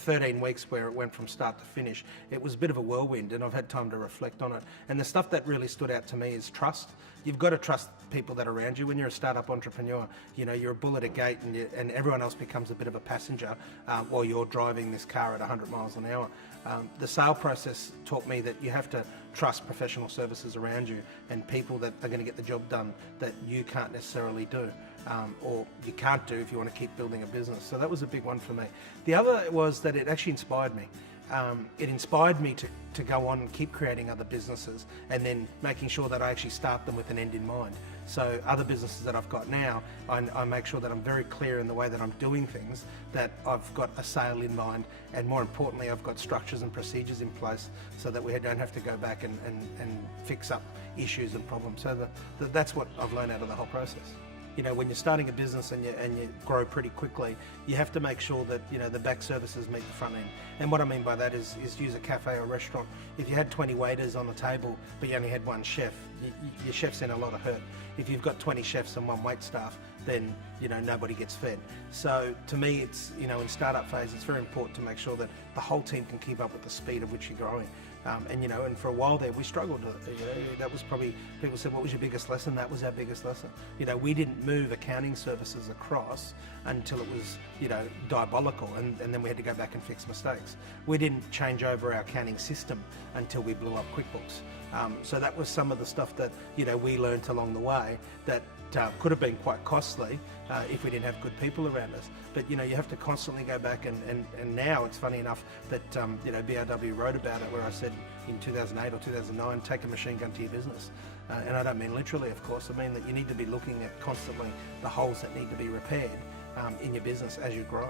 13 weeks where it went from start to finish, it was a bit of a whirlwind, and I've had time to reflect on it. And the stuff that really stood out to me is trust. You've got to trust people that are around you. When you're a startup entrepreneur, you know, you're a bull at a gate, and everyone else becomes a bit of a passenger while you're driving this car at 100 miles an hour. The sale process taught me that you have to trust professional services around you and people that are going to get the job done that you can't necessarily do, or you can't do if you want to keep building a business. So that was a big one for me. The other was that it actually inspired me. It inspired me to go on and keep creating other businesses, and then making sure that I actually start them with an end in mind. So other businesses that I've got now, I make sure that I'm very clear in the way that I'm doing things, that I've got a sale in mind, and more importantly, I've got structures and procedures in place so that we don't have to go back and fix up issues and problems. So that's what I've learned out of the whole process. You know, when you're starting a business and you grow pretty quickly, you have to make sure that, you know, the back services meet the front end. And what I mean by that is use a cafe or restaurant. If you had 20 waiters on the table, but you only had one chef, your chef's in a lot of hurt. If you've got 20 chefs and one wait staff, then, you know, nobody gets fed. So to me, it's, you know, in startup phase, it's very important to make sure that the whole team can keep up with the speed at which you're growing. And, you know, and for a while there, we struggled. You know, that was probably, people said, what was your biggest lesson? That was our biggest lesson. You know, we didn't move accounting services across until it was, you know, diabolical, and then we had to go back and fix mistakes. We didn't change over our accounting system until we blew up QuickBooks. So that was some of the stuff that, you know, we learned along the way that could have been quite costly if we didn't have good people around us. But, you know, you have to constantly go back, and now it's funny enough that, you know, BRW wrote about it, where I said in 2008 or 2009, take a machine gun to your business. And I don't mean literally, of course. I mean that you need to be looking at constantly the holes that need to be repaired in your business as you grow.